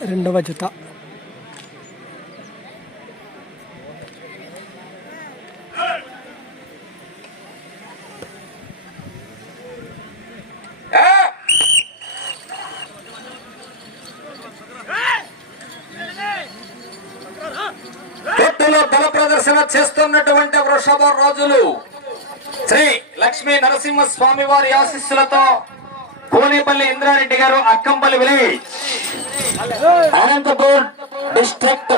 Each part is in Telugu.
రెండవ జత. బల ప్రదర్శన చేస్తున్నటువంటి వృషభ రాజులు శ్రీ లక్ష్మీ నరసింహ స్వామి వారి ఆశీస్సులతో కోనేపల్లి ఇంద్రారెడ్డి గారు అక్కంపల్లి విలేజ్ అనంతపూర్ డిస్ట్రిక్ట్.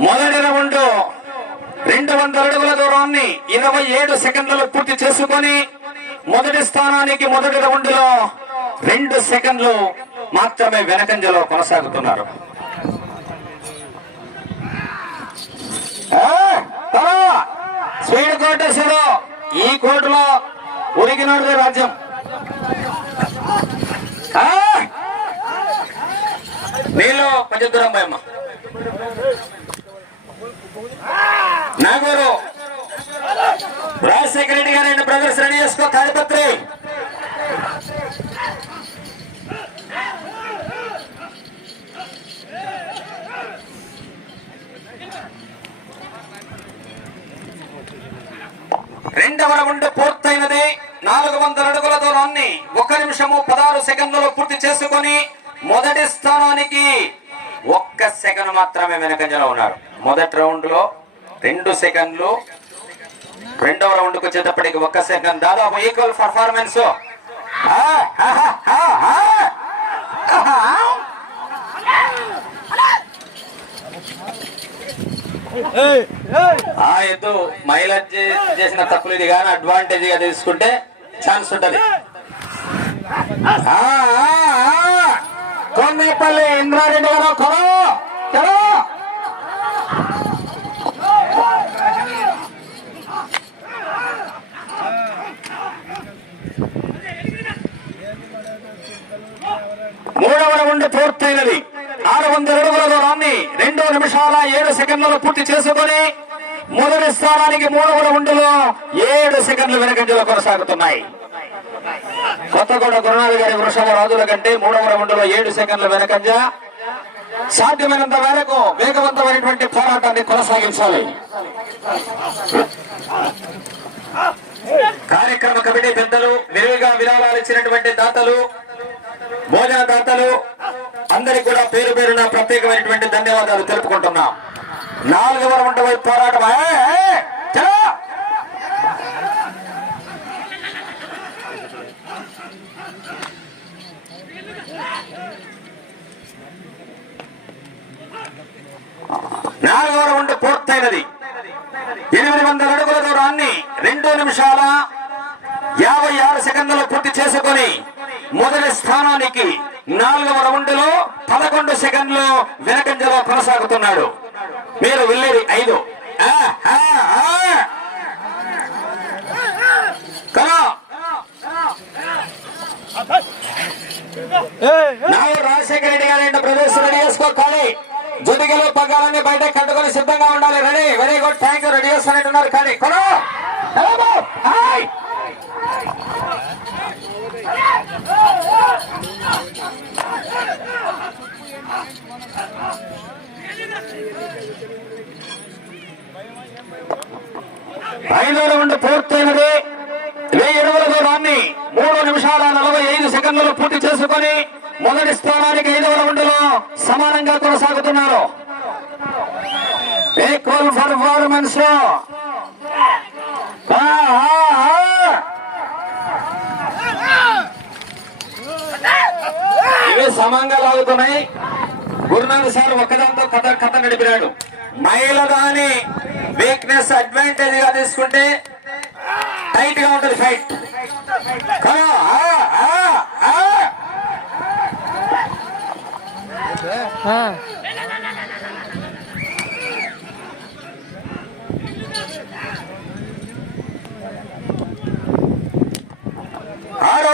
మొదటి రౌండ్ రెండు వందల అడుగుల దూరాన్ని ఇరవై ఏడు సెకండ్లలో పూర్తి చేసుకొని మొదటి స్థానానికి మొదటి రౌండ్లో రెండు సెకండ్లు మాత్రమే వెనకంజలో కొనసాగుతున్నారు ఆ, తలా, స్పీడ్ కోటేశ్వరు ఈ కోర్టులో ఉరికినోడు రాజ్యం. నీళ్ళు కొంచెం దూరం పోయమ్మ. నాగూరు. రాజశేఖర రెడ్డి గారు ఆయన బ్రదర్స్ రెడీ చేసుకో తాడిపత్రి రెండవ రౌండ్ పూర్తయినది నాలుగు వందల అడుగుల దూరాన్ని ఒక నిమిషము పదహారు సెకండ్లలో పూర్తి చేసుకొని మొదటి స్థానానికి ఒక్క సెకండ్ మాత్రమే వెనకంజలో ఉన్నారు మొదటి రౌండ్లో రెండు సెకండ్లు. రెండవ రౌండ్కు వచ్చేటప్పటికి ఒక్క సెకండ్. దాదాపు ఈక్వల్ పర్ఫార్మెన్స్ ఆ ఎద్దు మైలేజ్ చేసిన తప్పులు ఇది కానీ అడ్వాంటేజ్గా తీసుకుంటే ఛాన్స్ ఉంటది. కొన్నేపల్లి ఇంద్రారెడ్డి గారు కొరో కొరో. మూడవ రౌండ్ పూర్తయినది. ఆరు వందల అడుగుల దూరాన్ని రెండు నిమిషాల ఏడు సెకండ్లలో పూర్తి చేసుకొని మొదటి స్థానానికి మూడవ రౌండ్లో ఏడు సెకండ్లు వెనకంజలో కొనసాగుతున్నాయి. కొత్తగూడ గురునాథ్ గారి వృషభ రాజుల కంటే మూడవ రౌండ్లో ఏడు సెకండ్ల వెనకంజ. సాధ్యమైనంత మేరకు వేగవంతమైనటువంటి పోరాటాన్ని కొనసాగించాలి. కార్యక్రమ కమిటీ పెద్దలు విరివిగా విరాళాలు ఇచ్చినటువంటి దాతలు భోజన దాతలు అందరికి కూడా పేరు పేరున ప్రత్యేకమైనటువంటి ధన్యవాదాలు తెలుపుకుంటున్నాం. నాలుగవ రౌండ్ వైపు పోరాటం చలో! నాలుగవ రౌండ్ పూర్తయినది. ఎనిమిది వందల అడుగుల దూరాన్ని రెండు నిమిషాల యాభై ఆరు సెకండ్లు పూర్తి చేసుకొని మొదటి స్థానానికి నాలుగవ రౌండ్లో పదకొండు సెకండ్లు వెనకంజలో కొనసాగుతున్నాడు. మీరు వెళ్ళేది ఐదు. ఆ, ఆ, ఆ. కమా. నావు రాజశేఖర రెడ్డి గారి ప్రదేశం రెడీ చేసుకో ఖాళీ జుదిగలు పగ్గాలన్నీ బయట కట్టుకొని సిద్ధంగా ఉండాలి. Ready very good thank you ready చేస్తున్నట్టున్నారు కానీ కొను. హలో ఐదో రౌండ్ పూర్తయినది. వెయ్యి అడుగుల దూరాన్ని మూడు నిమిషాల నలభై ఐదు సెకండ్లు పూర్తి చేసుకొని మొదటి స్థానానికి ఐదవ రౌండ్లో సమానంగా కొనసాగుతున్నారు. ఈక్వల్ పర్ఫార్మెన్స్ ఇవి సమంగా లాగుతున్నాయి. గురునాథ్ సార్ ఒకదాంతో కథ కథ నడిపినాడు. మహిళ దాని వీక్నెస్ అడ్వాంటేజ్గా తీసుకుంటే టైట్గా ఉంటుంది ఫైట్ కదా? ఆరో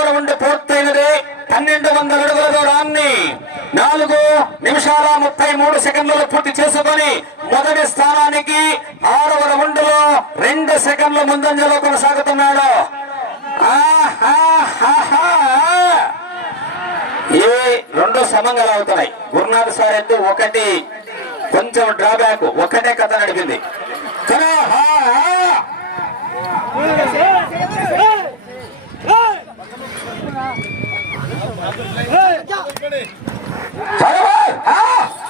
రౌండ్ పూర్తయినది. పన్నెండు వందల అడుగుల దూరాన్ని నాలుగు నిమిషాల ముప్పై మూడు సెకండ్లలో పూర్తి చేసుకొని మొదటి స్థానానికి ఆరవ రౌండ్లో సెకండ్ల ముందంజలో కొనసాగుతున్నాడు. ఆహాహాహా. ఇవి రెండు సమంగా అవుతున్నాయి. గురునాథ్ సార్ అయితే ఒకటి కొంచెం డ్రాబ్యాక్ ఒకటే కథ నడిపింది. Hey!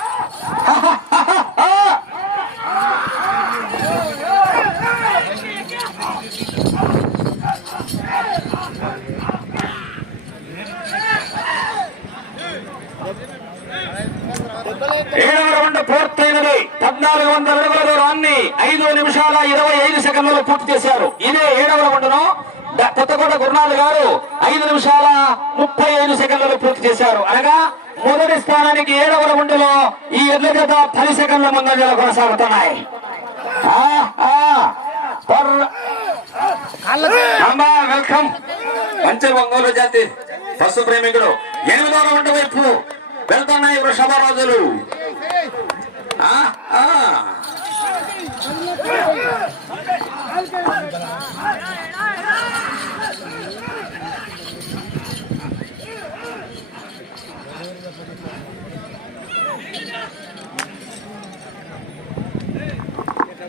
కొత్తకోట గారు ఐదు నిమిషాల ముప్పై ఐదు సెకండ్లలో పూర్తి చేశారు. అనగా మొదటి స్థానానికి ఏడవ రౌండ్లో ఈ ఎడ్ల జత పది సెకండ్ల ముందంజలో కొనసాగుతున్నాయి. ఆ, ఆ, వెల్కమ్. మంచి ఒంగోలు జాతి పశు ప్రేమికుడు. ఎనిమిదవ రౌండ్ వైపు వెళ్తున్నాయి వృషభ రోజులు ఆ,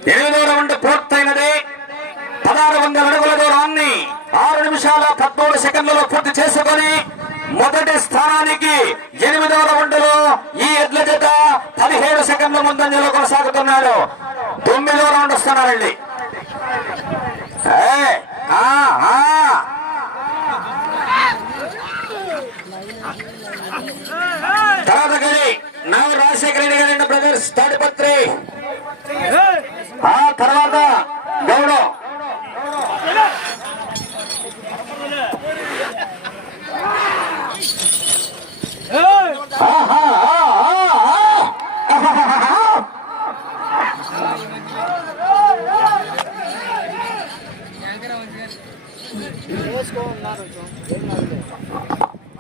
ఏడు దూరం రౌండ్ పూర్తయినది. పదహారు వందల అడుగుల దూరాన్ని ఆరు నిమిషాల పదమూడు సెకండ్లలో పూర్తి చేసుకొని మొదటి స్థానానికి ఎనిమిదవ రౌండ్లో ఈ ఎడ్ల జత పదిహేడు సెకండ్ల ముందంజలో కొనసాగుతున్నాడు. తొమ్మిదవ రౌండ్ వస్తున్నారండి ఏయ్, ఆ, ఆ. తర్వాత గడి నావు రాజశేఖర రెడ్డి గారి బ్రదర్స్ తాడిపత్రి ఆ తర్వాత గౌడ ఆహా, ఆ, ఆ, ఆ.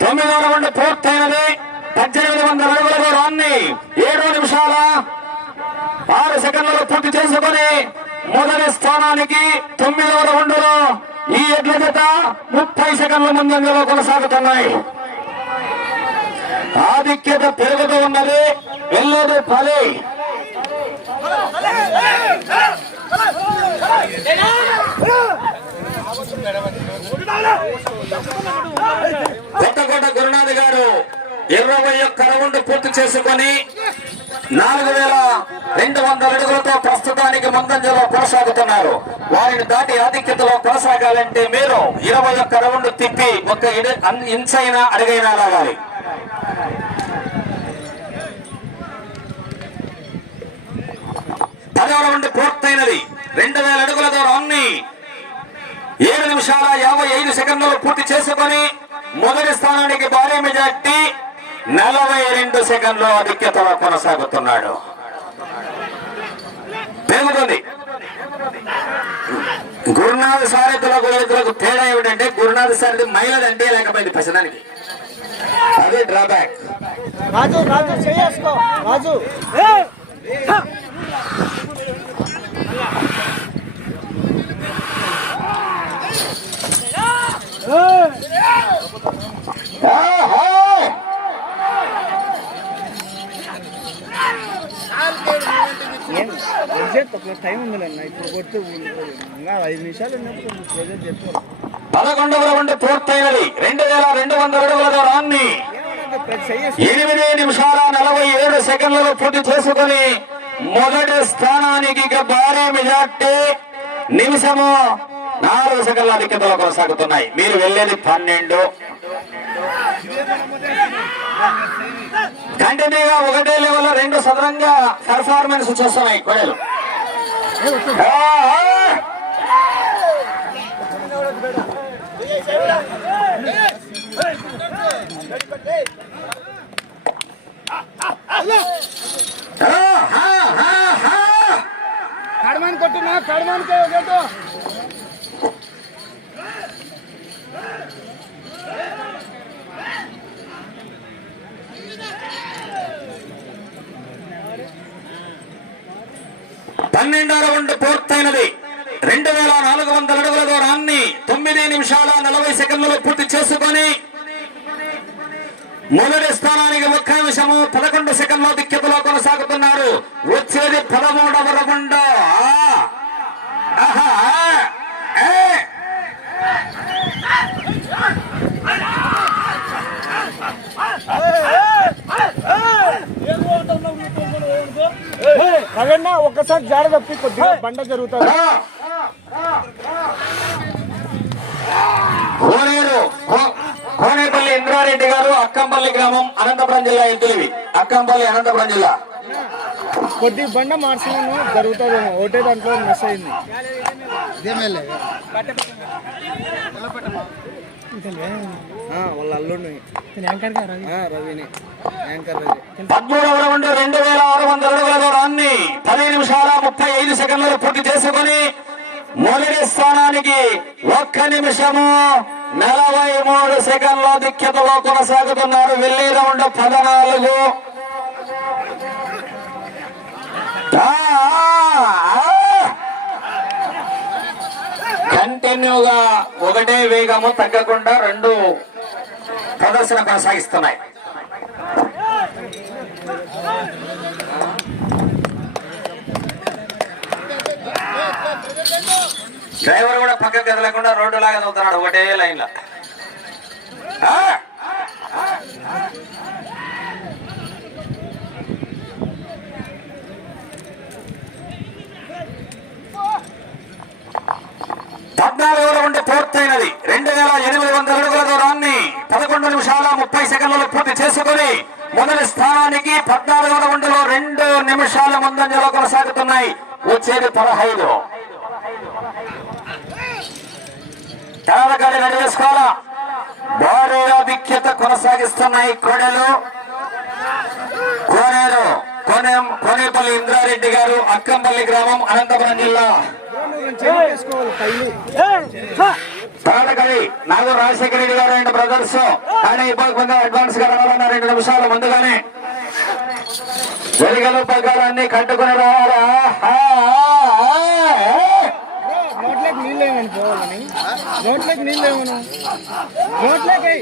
తొమ్మిదో రౌండ్ పూర్తయినది పద్దెనిమిది వందల అడుగుల దూరాన్ని ఏడు నిమిషాల ఆరు సెకండ్లలో పూర్తి చేసుకుని మొదటి స్థానానికి తొమ్మిదవ రౌండ్లో ఈ ఎడ్ల జత ముప్పై సెకండ్ల ముందంజలో కొనసాగుతున్నాయి. ఆధిక్యత పెరుగుతూ ఉన్నది. వెళ్ళేది పలి కొత్తకోట గురునాథ్ గారు ఇరవై ఒక్క రౌండ్ పూర్తి చేసుకొని నాలుగు వేల రెండు వందల అడుగులతో ప్రస్తుతానికి ముందంజలో కొనసాగుతున్నారు. వారిని దాటి ఆధిక్యతలో కొనసాగాలంటే మీరు ఇరవై ఒక్క రౌండ్ తిప్పి ఒక ఇడ- ఇంచ్ అయినా అడుగైనా రావాలి పదవ రౌండ్ పూర్తయినది. రెండు వేల అడుగుల దూరాన్ని ఏడు నిమిషాల యాభై ఐదు సెకండ్లు పూర్తి చేసుకొని మొదటి స్థానానికి భారీ మెజార్టీ నలభై రెండు సెకండ్లు ఆధిక్యతలో కొనసాగుతున్నాడు. పెరుగుతుంది. గురునాథ్ సారథులకు రైతులకు తేడా ఏమిటంటే గురునాథ్ సారథి మహిళదంటే లేకపోయింది పసదానికి అదే డ్రాబ్యాక్ రాజు రాజు చేసుకో రాజు. ఏం! టైం ఉందిలేన్న ఇప్పుడు కొట్టు ఇంకా ఐదు నిమిషాలు ఉన్నప్పుడు ప్రెజర్ చెప్తారు పదకొండవ రౌండ్ పూర్తయినది. రెండు వేల రెండు వందల అడుగుల దూరాన్ని ఎనిమిది నిమిషాల నలభై ఏడు సెకండ్లలో పూర్తి చేసుకుని మొదటి స్థానానికి ఇక భారీ మెజార్టీ నిమిషము నాలుగు సెకండ్ల అధిక్యతలో కొనసాగుతున్నాయి. మీరు వెళ్ళేది పన్నెండు. కంటిన్యూగా ఒకటే లెవెల్ రెండు సదరంగా పర్ఫార్మెన్స్ చూస్తున్నాయి కొడలు. ఆ, ఆ. ఆ, హా, హా, హా. పన్నెండో రౌండ్ పూర్తయినది. రెండు వేల నాలుగు వందల అడుగుల దూరాన్ని తొమ్మిది నిమిషాల నలభై సెకండ్లలో పూర్తి చేసుకొని మొదటి స్థానానికి ఒక్క నిమిషము పదకొండు సెకండ్ల దిక్కెతలో కొనసాగుతున్నారు. వచ్చేది పదమూడవ రౌండ్. ఆహా! అవన్నా ఒక్కసారి జాడ తప్పి కొద్దిగా బండ జరుగుతుంది? కోనేపల్లి ఇంద్రారెడ్డి గారు అక్కంపల్లి గ్రామం అనంతపురం జిల్లా ఎద్దులివి అక్కంపల్లి అనంతపురం జిల్లా. కొద్ది బండ మార్చినాను జరుగుతుందేమో. ఒకటే దాంట్లో మిస్ అయింది. ఆ, వాళ్ళ అల్లుడిని. ఆ, రవిని. యాంకర్ రవి. పదమూడవ రౌండ్ రెండు వేల ఆరు వందల అడుగుల దూరాన్ని పది నిమిషాల ముప్పై ఐదు సెకండ్లు పూర్తి చేసుకుని మొదటి స్థానానికి ఒక్క నిమిషము నలభై మూడు సెకండ్ల దిక్కెతలో కొనసాగుతున్నారు. వెళ్ళి రౌండ్ పదనాలుగు. కంటిన్యూగా ఒకటే వేగము తగ్గకుండా రెండు ప్రదర్శన కొనసాగిస్తున్నాయి. డ్రైవర్ కూడా పక్కకి కదలకుండా రోడ్డు లాగా చదువుతున్నాడు ఒకటే లైన్లో ఆ! పద్నాలుగు రౌండ్ పూర్తయినది. రెండు వేల ఎనిమిది వందల అడుగుల దూరాన్ని పదకొండు నిమిషాల ముప్పై సెకండ్లలో పూర్తి చేసుకుని మొదటి స్థానానికి పద్నాలుగు రౌండ్లో రెండు నిమిషాల ముందంజలో కొనసాగుతున్నాయి. వచ్చేది పదహైదు. తారకాడి నడివేసుకోవాలా చేసుకోవాలా? భారీ ఆధిక్యత కొనసాగిస్తున్నాయి కోడెలు కోనే కోనేపల్లి ఇంద్రారెడ్డి గారు అక్కంపల్లి గ్రామం అనంతపురం జిల్లా. తాడకవి నాగూరు రాజశేఖర రెడ్డి గారు అండ్ బ్రదర్స్. ఆయన ఇబ్బందిగా అడ్వాన్స్గా రావాలన్న రెండు నిమిషాలు ముందుగానే. జరిగలు పగ్గాలన్నీ కట్టుకుని రావాలా? నోట్లోకి నీళ్ళు ఏమని పోవాలని నోట్లోకి నీళ్ళు ఏమను? నోట్లోకి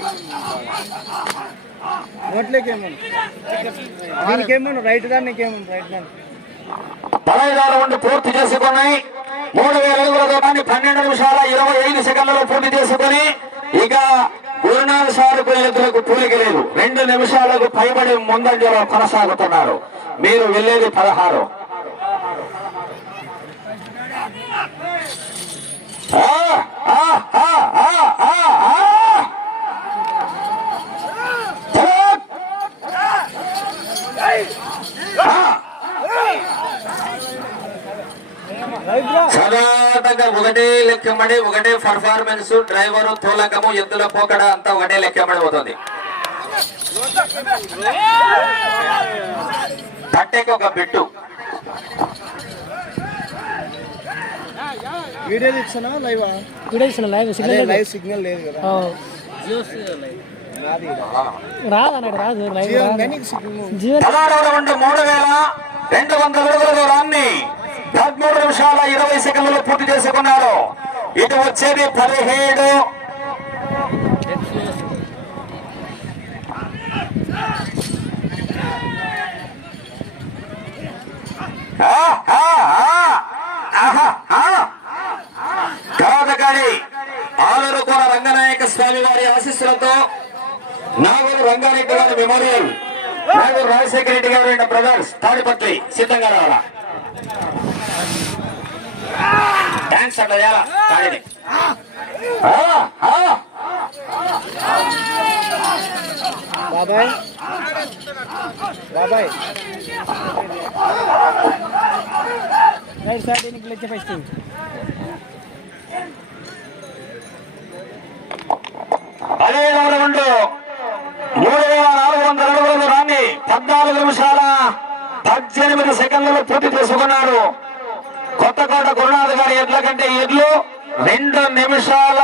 నోట్లోకి ఏమను దీనికేమను రైట్ దాన్ని నీకేమను రైట్ ఉండి పూర్తి చేసుకున్నాయి. మూడు వేల అడుగుల దూరాన్ని పన్నెండు నిమిషాల ఇరవై ఐదు సెకండ్లలో పూర్తి చేసుకుని ఇక గురునాథ్ సారుకు ఎదురుకు పూలిక లేదు. రెండు నిమిషాలకు పైబడి ముందంజలో కొనసాగుతున్నారు. మీరు వెళ్ళేది పదహారు ఆ, ఆ, ఆ, ఆ, ఆ, ఆ. థర్డ్. ఆ. సదాటంగా ఒకటే లెక్కమడి ఒకటే పర్ఫార్మెన్స్ డ్రైవరు తోలకము ఎద్దుల పోకడ అంతా ఒకటే లెక్కమడి పోతుంది. పట్టేకి ఒక బిట్టు. వీడియో ఇచ్చానా లైవా video live signal live signal లేదు కదా. రాదు అన్నాడు రాదు లైవ్ మూడు వేల రెండు వందల అడుగుల దూరాన్ని. పదమూడు నిమిషాల ఇరవై సెకండ్లలో పూర్తి చేసుకున్నారు. ఇటు వచ్చేది పదిహేడు. ఆ, ఆ, ఆలూరు కూడా రంగనాయక స్వామి వారి ఆశీస్సులతో నాగూరు రంగారెడ్డి గారి మెమోరియల్. నాగూరు రాజశేఖర రెడ్డి గారు బ్రదర్స్ తాడిపత్రి సిద్ధంగా రావాలా? థ్యాంక్స్ అట్లా చేయాలా తాడిని ఆ, ఆ. బాబాయ్ బాబాయ్ రైట్ సైడ్ నీకు లెక్క ఫస్ట్ పదిహేనవ రౌండ్. మూడు వేల నాలుగు వందల అడుగుల దూరాన్ని పద్నాలుగు నిమిషాల పద్దెనిమిది సెకండ్లలో పూర్తి చేసుకున్నారు కొత్తకోట గురునాథ్ గారి ఎడ్ల కంటే ఎడ్లు రెండు నిమిషాల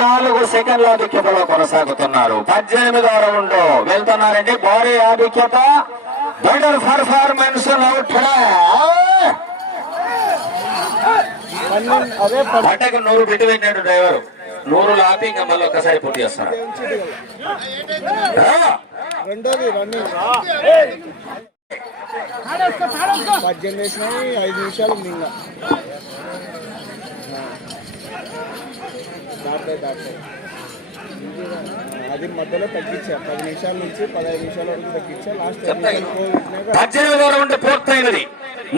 నాలుగు సెకండ్ల ఆధిక్యతలో కొనసాగుతున్నారు. పద్దెనిమిదవ రౌండ్ వెళ్తున్నారండి. భారీ ఆధిక్యత. బెటర్ పర్ఫార్మెన్స్ పట్టకు నూరు పెట్టి పెట్టినాడు డ్రైవర్. నూరు ఆపి ఇంకా మళ్ళీ ఒక్కసారి పూర్తి చేస్తున్నారు. రన్నింగ్ పద్దెనిమిది వేసినాయి ఐదు నిమిషాలు ఉంది ఇంకా దాటాయి దాటాయి అది మధ్యలో తగ్గించా పది నిమిషాల నుంచి పదహైదు నిమిషాల వరకు తగ్గించా లాస్ట్ రౌండ్ పూర్తయినది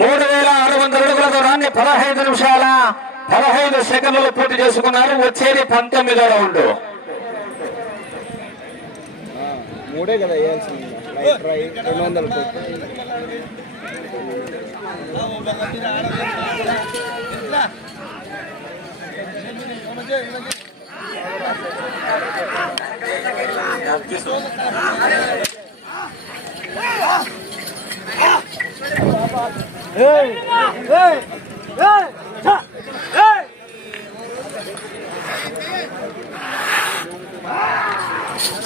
మూడు వేల ఆరు వందల అడుగుల దూరాన్ని పదహైదు నిమిషాల పదహైదు సెకండ్లు పూర్తి చేసుకున్నారు. వచ్చేది పంతొమ్మిదో రౌండ్. మూడే కదా వేయాల్సింది. లైట్ రై రెండు వందల కోట్లు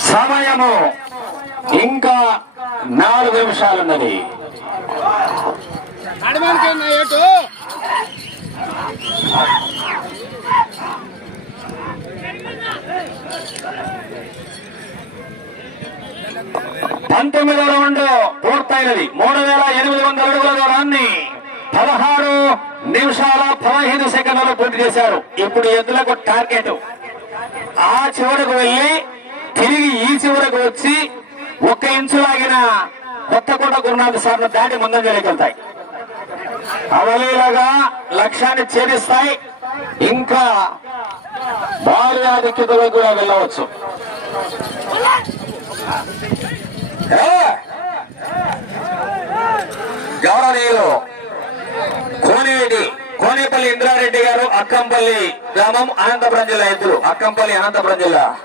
సమయము ఇంకా నాలుగు నిమిషాలున్నది. పంతొమ్మిదో రౌండ్ పూర్తయినది. మూడు వేల ఎనిమిది వందల అడుగుల దూరాన్ని పదహారు నిమిషాల పదహైదు సెకండ్లలో పూర్తి చేశారు. ఇప్పుడు ఎద్దులకు టార్గెట్. ఆ చివరకు వెళ్ళి తిరిగి ఈ చివరకు వచ్చి ఒక్క ఇంచు కొత్త కొత్తకోట గురునాథ్ సార్లు దాటి ముందంజలికెళ్తాయి అవలీలగా లక్ష్యాన్ని ఛేదిస్తాయి. ఇంకా భారీ ఆధిక్యతలో కూడా వెళ్ళవచ్చు. ఏ! గౌరవనీయులు కోనేటి కోనేపల్లి ఇంద్రారెడ్డి గారు అక్కంపల్లి గ్రామం అనంతపురం జిల్లా ఎద్దులు. అక్కంపల్లి అనంతపురం జిల్లా.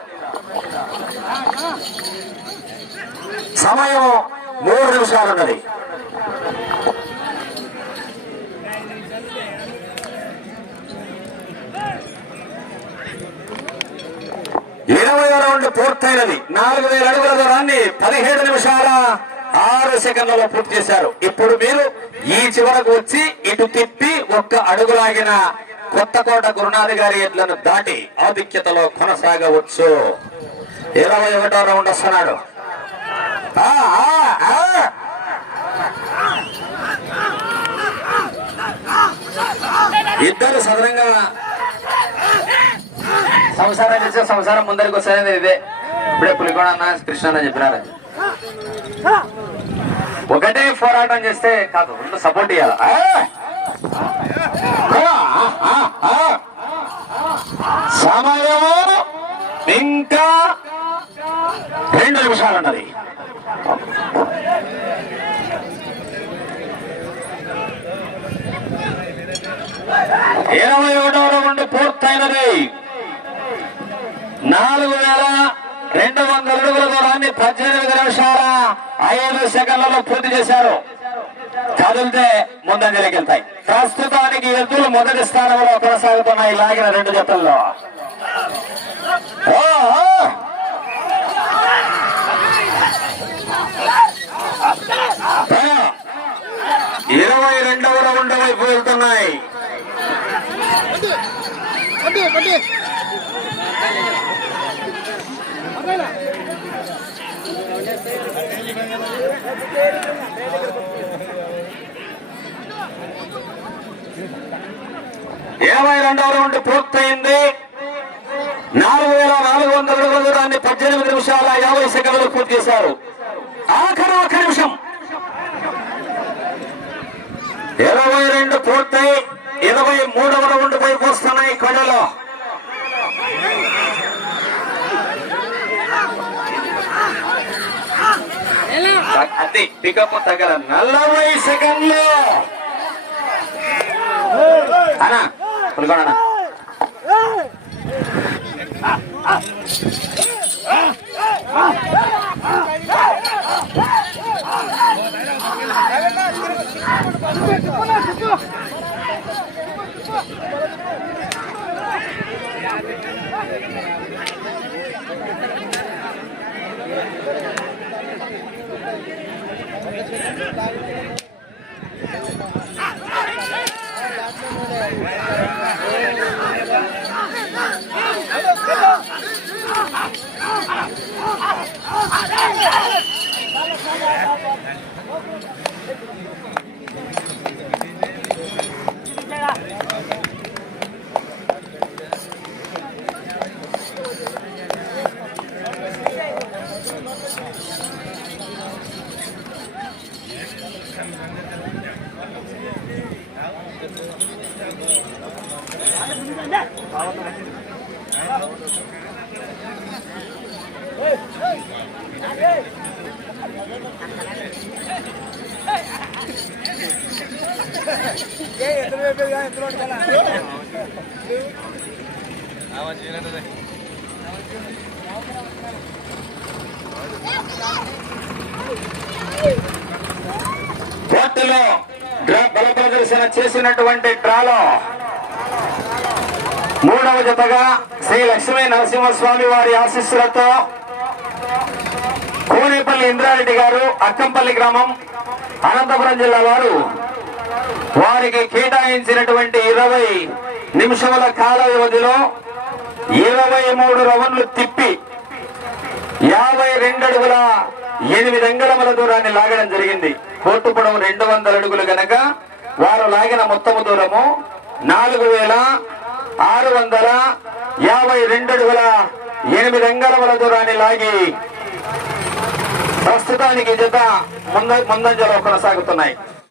సమయం మూడు నిమిషాలు ఉన్నది ఇరవై రౌండ్ పూర్తయినది. నాలుగు వేల అడుగుల దూరాన్ని పదిహేడు నిమిషాల ఆరు సెకండ్లలో పూర్తి చేశారు. ఇప్పుడు మీరు ఈ చివరకు వచ్చి ఇటు తిప్పి ఒక్క అడుగులాగిన కొత్తకోట గురునాథ్ గారి ఎడ్లను దాటి ఆధిక్యతలో కొనసాగవచ్చు. ఇరవై ఒకటో రౌండ్ వస్తున్నాడు. ఇద్దరు సదరంగా సంసారం చేస్తే సంసారం ముందరికి వస్తుంది ఇదే. ఇప్పుడే పులికోణ అన్న కృష్ణ అన్న చెప్పినారు. ఒకటే పోరాటం చేస్తే కాదు రెండు సపోర్ట్ ఇవ్వాలి సమయము ఇంకా రెండు నిమిషాలు ఉన్నది ఇరవై ఒకటో రౌండ్ పూర్తయినది. నాలుగు వేల రెండు వందల అడుగుల దూరాన్ని పద్దెనిమిది నిమిషాల ఐదు సెకండ్లలో పూర్తి చేశారు. కదిలితే ముందంజలికెళ్తాయి ప్రస్తుతానికి ఎద్దులు మొదటి స్థానంలో కొనసాగుతున్నాయి. లాగిన రెండు జతల్లో. ఇరవై రెండవ రౌండ్ వైపు వెళ్తున్నాయి. ఇరవై రెండవ రౌండ్ పూర్తయింది. నాలుగు వేల నాలుగు వందల అడుగుల దూరాన్ని పద్దెనిమిది నిమిషాల యాభై సెకండ్లు పూర్తి చేశారు. ఆఖరి ఒక నిమిషం. ఇరవై రెండు పూర్తయి. ఇరవై మూడవ రౌండ్ వైపు వస్తున్నాయి కళలో అది పికప్ తగల నలభై సెకండ్లు అనా పుల్కొండ Ah! ప్రదర్శన ట్రాలో మూడవ జతగా శ్రీ లక్ష్మీ నరసింహస్వామి వారి ఆశీస్సులతో కోనేపల్లి ఇంద్రారెడ్డి గారు అక్కంపల్లి గ్రామం అనంతపురం జిల్లా వారు వారికి కేటాయించినటువంటి ఇరవై నిమిషముల కాల వ్యవధిలో ఇరవై మూడు రౌండ్లు తిప్పి యాభై రెండు అడుగుల ఎనిమిది అంగళముల దూరాన్ని లాగడం జరిగింది. కోర్టు పొడవు రెండు వందల అడుగులు గనక వారు లాగిన మొత్తము దూరము నాలుగు వేల ఆరు వందల యాభై రెండు అడుగుల ఎనిమిది అంగుళముల దూరాన్ని లాగి ప్రస్తుతానికి జత ముంద ముందంజలో కొనసాగుతున్నాయి.